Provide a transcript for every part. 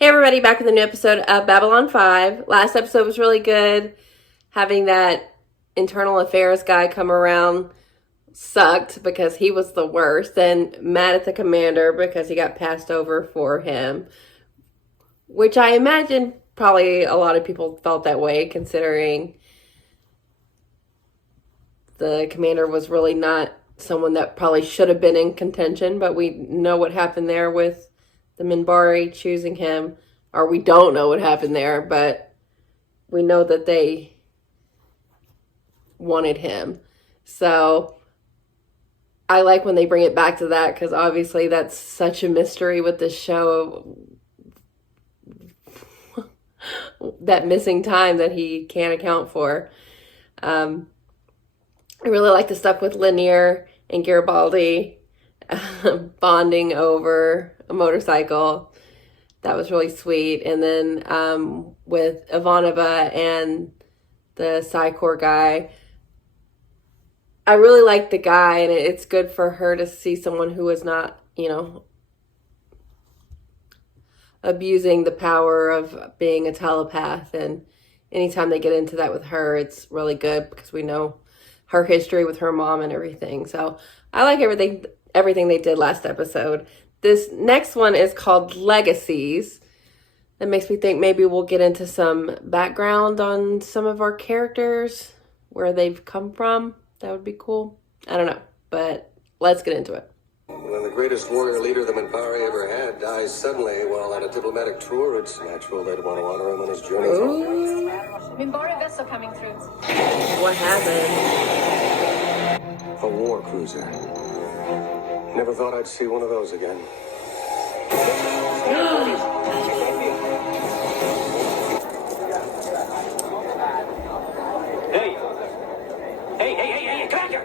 Hey everybody, back with a new episode of Babylon 5. Last episode was really good. Having that internal affairs guy come around sucked because he was the worst, and mad at the commander because he got passed over for him. Which I imagine probably a lot of people felt that way, considering the commander was really not someone that probably should have been in contention, but we know what happened there with the Minbari choosing him, or we don't know what happened there, but we know that they wanted him. So I like when they bring it back to that, because obviously that's such a mystery with this show, that missing time that he can't account for. I really like the stuff with Lanier and Garibaldi bonding over a motorcycle. That was really sweet. And then with Ivanova and the Psycor guy, I really like the guy, and it's good for her to see someone who is not, abusing the power of being a telepath. And anytime they get into that with her, it's really good because we know her history with her mom and everything. So I like everything they did last episode. This next one is called Legacies. That makes me think maybe we'll get into some background on some of our characters, where they've come from. That would be cool. I don't know, but let's get into it. When the greatest warrior leader the Minbari ever had dies suddenly while on a diplomatic tour, it's natural they'd want to honor him on his journey. Ooh. Minbari vessel coming through. What happened? A war cruiser. Never thought I'd see one of those again. Hey, come here!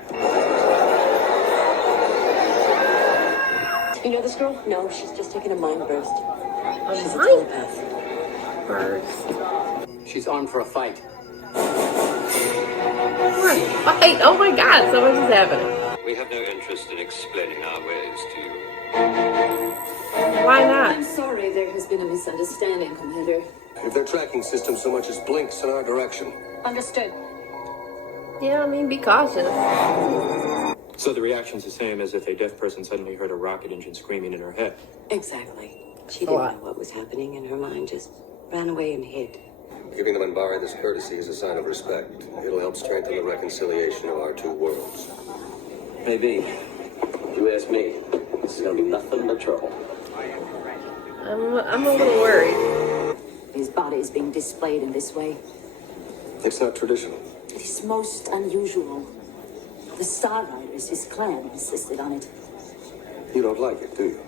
You know this girl? No, she's just taken a mind burst. She's a mind telepath. Burst. She's armed for a fight. Fight! Oh my God, so much is happening. We have no interest in explaining our ways to you. Why not? I'm sorry there has been a misunderstanding, Commander. If their tracking system so much as blinks in our direction. Understood. Yeah, I mean, be cautious. So the reaction's the same as if a deaf person suddenly heard a rocket engine screaming in her head. Exactly. She didn't know what was happening, and her mind just ran away and hid. Giving the Minbari this courtesy is a sign of respect. It'll help strengthen the reconciliation of our two worlds. Maybe. You ask me. This is gonna be nothing but trouble. I'm a little worried. His body is being displayed in this way. It's not traditional. It is most unusual. The Star Riders, his clan, insisted on it. You don't like it, do you?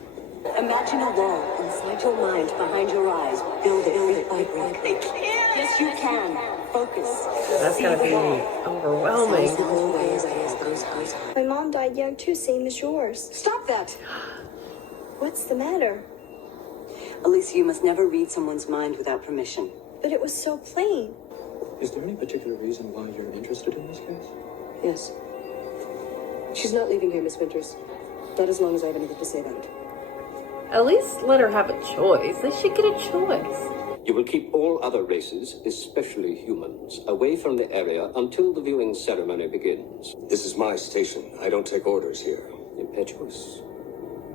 Imagine a wall inside your mind, behind your eyes. Build it brick by brick. I can't! Yes, you can. Focus. That's gonna be overwhelming. My mom died young too, same as yours. Stop that! What's the matter? Alisa, you must never read someone's mind without permission. But it was so plain. Is there any particular reason why you're interested in this case? Yes. She's not leaving here, Miss Winters. Not as long as I have anything to say about it. At least let her have a choice. They should get a choice. You will keep all other races, especially humans, away from the area until the viewing ceremony begins. This is my station. I don't take orders here. Impetuous.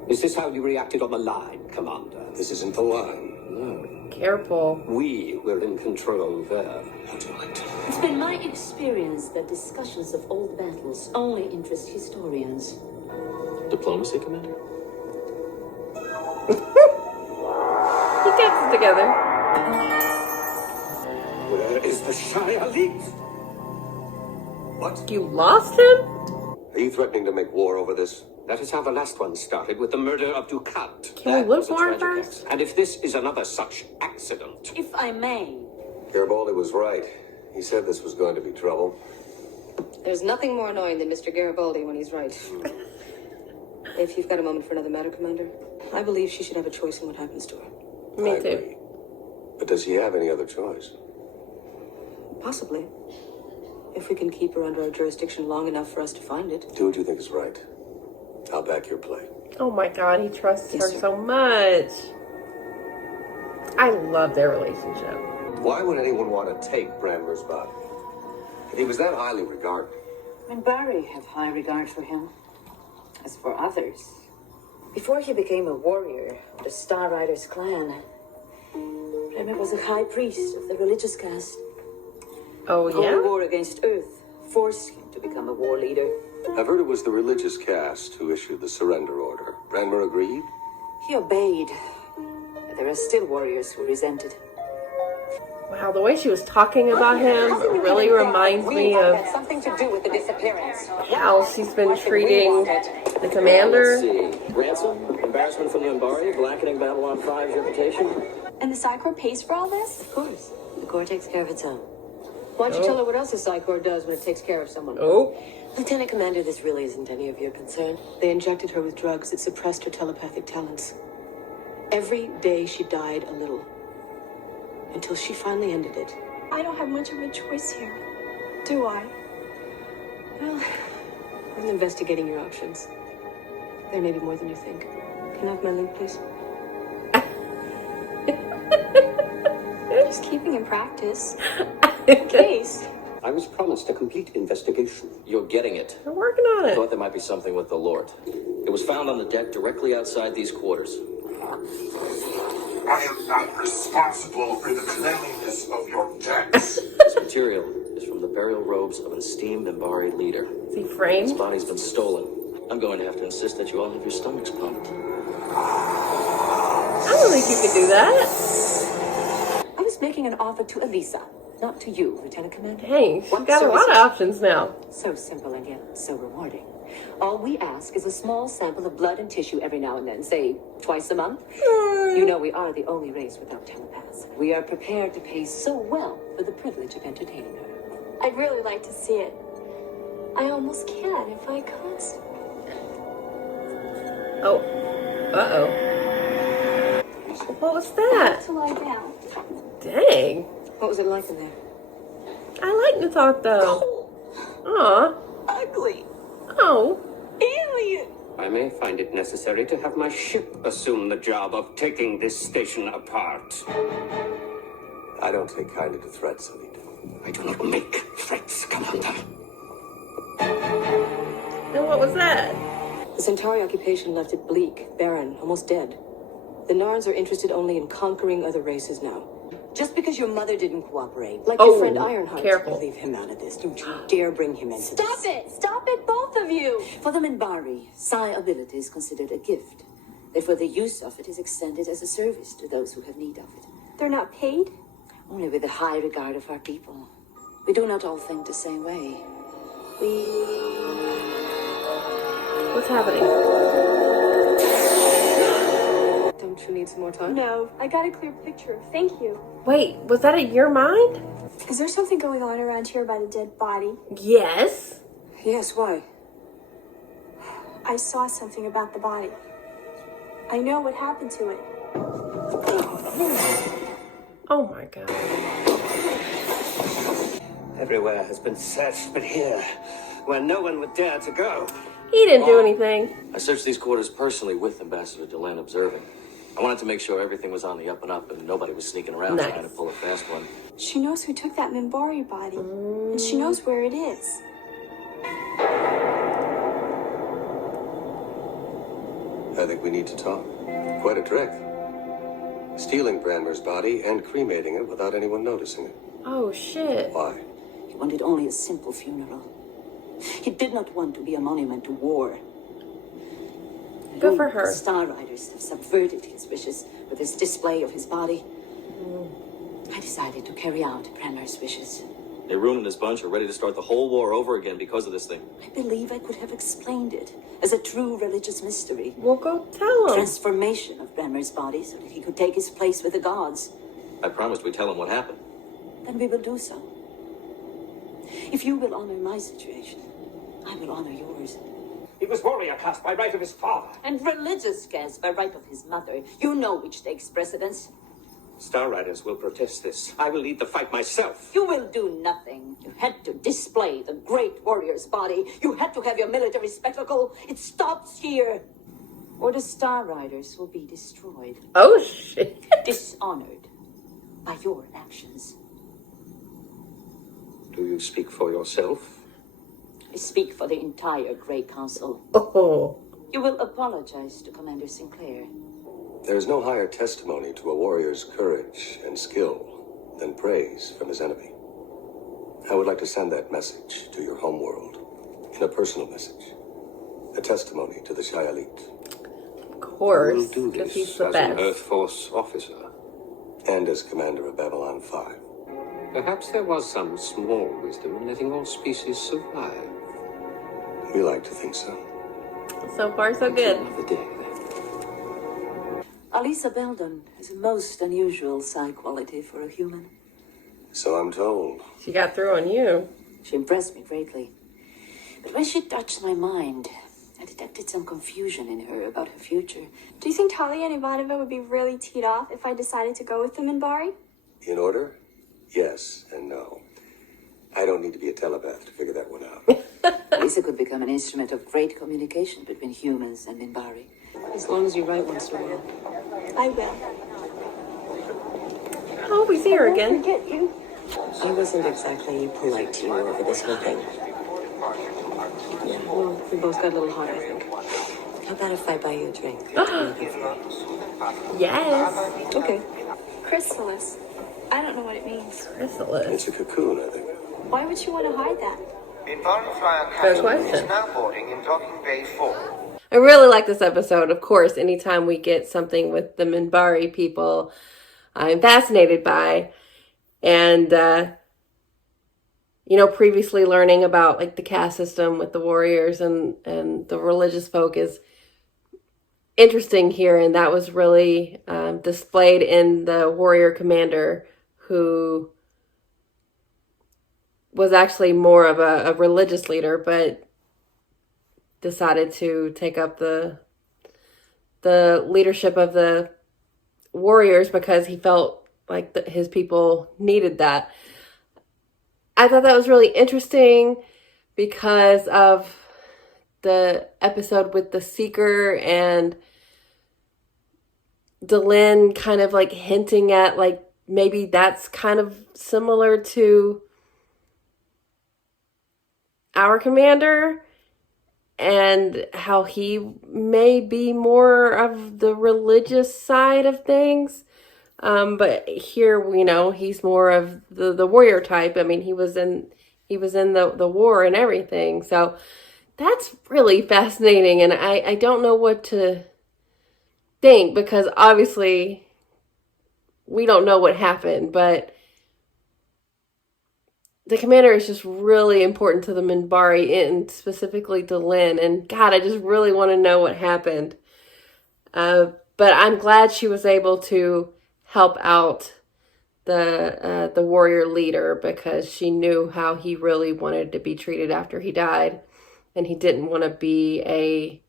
Is this how you reacted on the line, Commander? This isn't the line. No. Careful. We were in control there. Would you like to? It's been my experience that discussions of old battles only interest historians. Diplomacy, Commander? He gets it together. Where is the Shire Elite? What? You lost him? Are you threatening to make war over this? That is how the last one started, with the murder of Ducat. Can we That look was a for him tragic first? And if this is another such accident... If I may. Garibaldi was right. He said this was going to be trouble. There's nothing more annoying than Mr. Garibaldi when he's right. If you've got a moment for another matter, Commander, I believe she should have a choice in what happens to her. Me I too. agree. But does he have any other choice? Possibly. If we can keep her under our jurisdiction long enough for us to find it. Do what you think is right. I'll back your play. Oh my God, he trusts Yes, her sir. so much. I love their relationship. Why would anyone want to take Branmer's body? If he was that highly regarded. Minbari have high regard for him. As for others, before he became a warrior of the Star Riders clan, Bremer was a high priest of the religious caste. Oh, Holy yeah? war against Earth forced him to become a war leader. I've heard it was the religious caste who issued the surrender order. Branmer agreed? He obeyed, but there are still warriors who resent it. Wow, the way she was talking about him really reminds me of something to do with the disappearance. how she's been treating the commander. Let's see. Ransom? Embarrassment from the Minbari? Blackening Babylon 5's reputation? And the Psychor pays for all this? Of course, the Corps takes care of its own. Why don't you tell her what else the Psychor does when it takes care of someone? Oh, Lieutenant Commander, this really isn't any of your concern. They injected her with drugs that suppressed her telepathic talents. Every day she died a little. Until she finally ended it. I don't have much of a choice here, do I? Well, I'm investigating your options. There may be more than you think. Can I have my link, please? Just keeping in practice. In case. I was promised a complete investigation. You're getting it. we're working on I it. thought there might be something with the Lord. It was found on the deck directly outside these quarters. I am not responsible for the cleanliness of your decks. This material is from the burial robes of an esteemed Minbari leader. Is he His framed? body's been stolen. I'm going to have to insist that you all have your stomachs pumped. I don't think you could do that. I was making an offer to Alisa, not to you, Lieutenant Commander. Dang, she's What got a lot of services? options now. So simple and yet so rewarding. All we ask is a small sample of blood and tissue every now and then, say twice a month. You know we are the only race without telepaths. We are prepared to pay so well for the privilege of entertaining her. I'd really like to see it. I almost can if I could. Oh, uh-oh. What was I that? have to lie down. Dang. What was it like in there? I like the talk, though. Aw. Ugly. Oh. Alien. I may find it necessary to have my ship assume the job of taking this station apart. I don't take kindly to threats, Elite. I do not make threats, Commander. And what was that? The Centauri occupation left it bleak, barren, almost dead. The Narns are interested only in conquering other races now. Just because your mother didn't cooperate. Like Oh, your friend Ironheart. careful. Leave him out of this. Don't you dare bring him into Stop this. it! Stop it, both of you! For the Minbari, psi ability is considered a gift. Therefore, the use of it is extended as a service to those who have need of it. They're not paid? Only with the high regard of our people. We do not all think the same way. What's happening? Don't you need some more time? No, I got a clear picture. Thank you. Wait, was that in your mind? Is there something going on around here by the dead body? Yes. Yes, why? I saw something about the body. I know what happened to it. Oh my god. Everywhere has been searched, but here, where no one would dare to go. He didn't do anything. I searched these quarters personally with Ambassador Delenn observing. I wanted to make sure everything was on the up and up and nobody was sneaking around Nice. trying to pull a fast one. She knows who took that Minbari body, and she knows where it is. I think we need to talk. Quite a trick. Stealing Branmer's body and cremating it without anyone noticing it. Oh shit. Why? He wanted only a simple funeral. He did not want to be a monument to war. Good for You, her. the Star Riders, have subverted his wishes with this display of his body. I decided to carry out Branmer's wishes. They ruined his bunch are ready to start the whole war over again because of this thing. I believe I could have explained it as a true religious mystery. We'll go tell him. Transformation of Branmer's body so that he could take his place with the gods. I promised we'd tell him what happened. Then we will do so. If you will honor my situation, I will honor yours. He was warrior caste by right of his father. And religious caste by right of his mother. You know which takes precedence. Star Riders will protest this. I will lead the fight myself. You will do nothing. You had to display the great warrior's body. You had to have your military spectacle. It stops here. Or the Star Riders will be destroyed. Oh shit. Dishonored by your actions. Do you speak for yourself? I speak for the entire Grey Council. Oh. You will apologize to Commander Sinclair. There is no higher testimony to a warrior's courage and skill than praise from his enemy. I would like to send that message to your homeworld in a personal message. A testimony to the Shai-Elite. Of course, You will do because this he's the as an best. Earth Force officer. And as commander of Babylon 5. Perhaps there was some small wisdom in letting all species survive. We like to think so. So far, so good. Another day, then. Alisa Belden has a most unusual psi quality for a human. So I'm told. She got through on you. She impressed me greatly. But when she touched my mind, I detected some confusion in her about her future. Do you think Talia and Ivanova would be really teed off if I decided to go with them in Bari? In order? Yes and no. I don't need to be a telepath to figure that one out. Alisa could become an instrument of great communication between humans and Minbari. As long as you write once in a while. I will. Oh, we see her again. Forget you. I wasn't exactly polite to you over this whole thing. Yeah, well, we both got a little hot, I think. How about if I buy you a drink? Yes. Okay. Chrysalis. I don't know what it means. Chrysalis. It's a cocoon, I think. Why would you want to hide that? Minbari Flyer Good Academy is question. now boarding in docking bay 4. I really like this episode. Of course, anytime we get something with the Minbari people, I'm fascinated by. And, previously learning about like the caste system with the warriors and the religious folk is interesting here. And that was really displayed in the warrior commander, who was actually more of a religious leader, but decided to take up the leadership of the warriors because he felt like his people needed that. I thought that was really interesting because of the episode with the Seeker and Delenn kind of like hinting at like maybe that's kind of similar to our commander and how he may be more of the religious side of things. But here we know he's more of the warrior type. I mean, he was in the war and everything. So that's really fascinating. And I don't know what to think because obviously we don't know what happened, but the commander is just really important to the Minbari and specifically Delenn. And God, I just really want to know what happened. But I'm glad she was able to help out the warrior leader because she knew how he really wanted to be treated after he died. And he didn't want to be a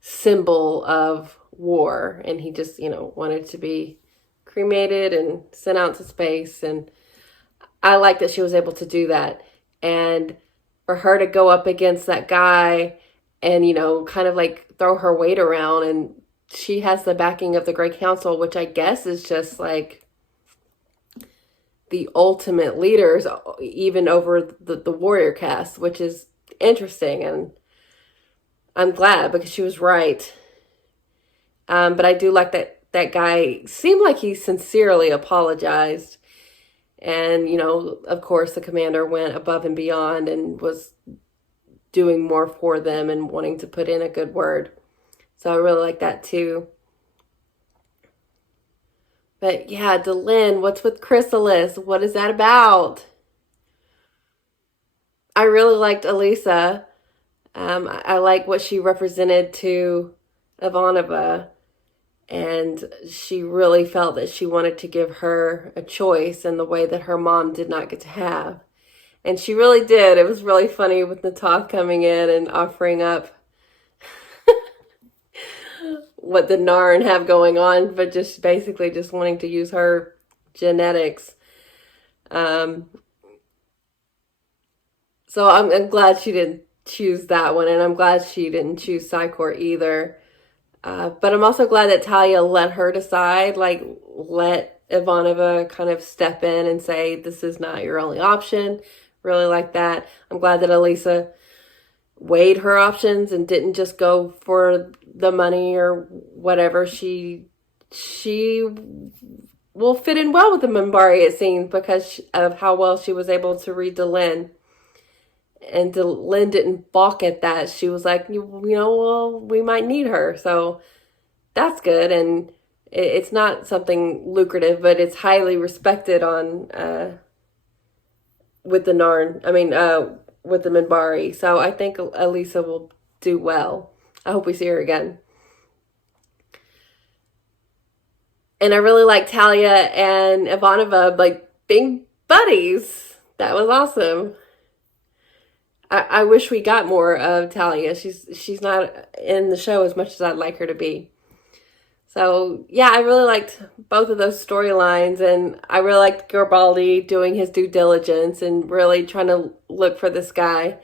symbol of war. And he just, wanted to be cremated and sent out to space. And I like that she was able to do that. And for her to go up against that guy and, kind of like throw her weight around, and she has the backing of the Grey Council, which I guess is just like the ultimate leaders, even over the warrior caste, which is interesting. And I'm glad because she was right. But I do like that guy seemed like he sincerely apologized. And, of course, the commander went above and beyond and was doing more for them and wanting to put in a good word. So I really like that too. But yeah, Delenn, what's with Chrysalis? What is that about? I really liked Alisa. I like what she represented to Ivanova. And she really felt that she wanted to give her a choice in the way that her mom did not get to have. And she really did. It was really funny with Natav coming in and offering up what the Narn have going on, but just basically just wanting to use her genetics. So I'm glad she didn't choose that one, and I'm glad she didn't choose Psycor either. But I'm also glad that Talia let her decide, like let Ivanova kind of step in and say, this is not your only option. Really like that. I'm glad that Alisa weighed her options and didn't just go for the money or whatever. She will fit in well with the Minbari, it seems, because of how well she was able to read Delenn. And Delenn didn't balk at that. She was like, well, we might need her. So that's good. And it's not something lucrative, but it's highly respected on with the Narn. With the Minbari. So I think Alisa will do well. I hope we see her again. And I really like Talia and Ivanova like being buddies. That was awesome. I wish we got more of Talia. She's not in the show as much as I'd like her to be. So yeah, I really liked both of those storylines, and I really liked Garibaldi doing his due diligence and really trying to look for this guy.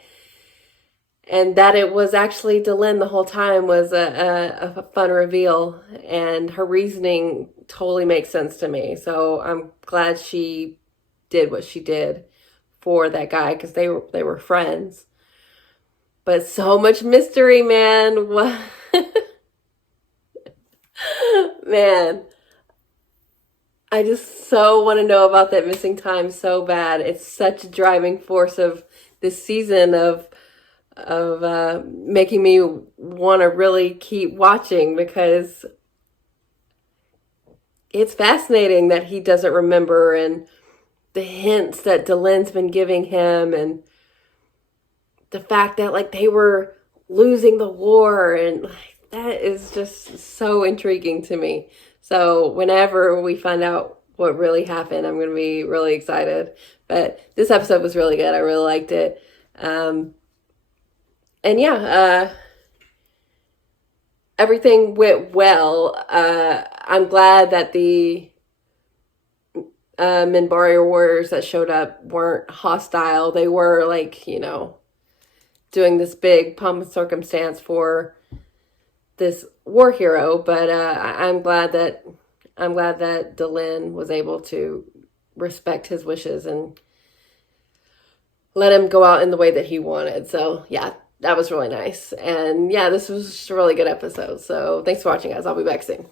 And that it was actually Delenn the whole time was a fun reveal, and her reasoning totally makes sense to me. So I'm glad she did what she did for that guy, because they were friends. But so much mystery, man. Man, I just so want to know about that missing time so bad. It's such a driving force of this season of making me want to really keep watching, because it's fascinating that he doesn't remember, and the hints that Delenn's been giving him, and the fact that like they were losing the war, and like that is just so intriguing to me. So whenever we find out what really happened, I'm going to be really excited. But this episode was really good. I really liked it. And yeah, everything went well. I'm glad that the Minbari warriors that showed up weren't hostile. They were like, doing this big pomp and circumstance for this war hero. But I'm glad that Delenn was able to respect his wishes and let him go out in the way that he wanted. So yeah, that was really nice. And yeah, this was just a really good episode. So thanks for watching, guys. I'll be back soon.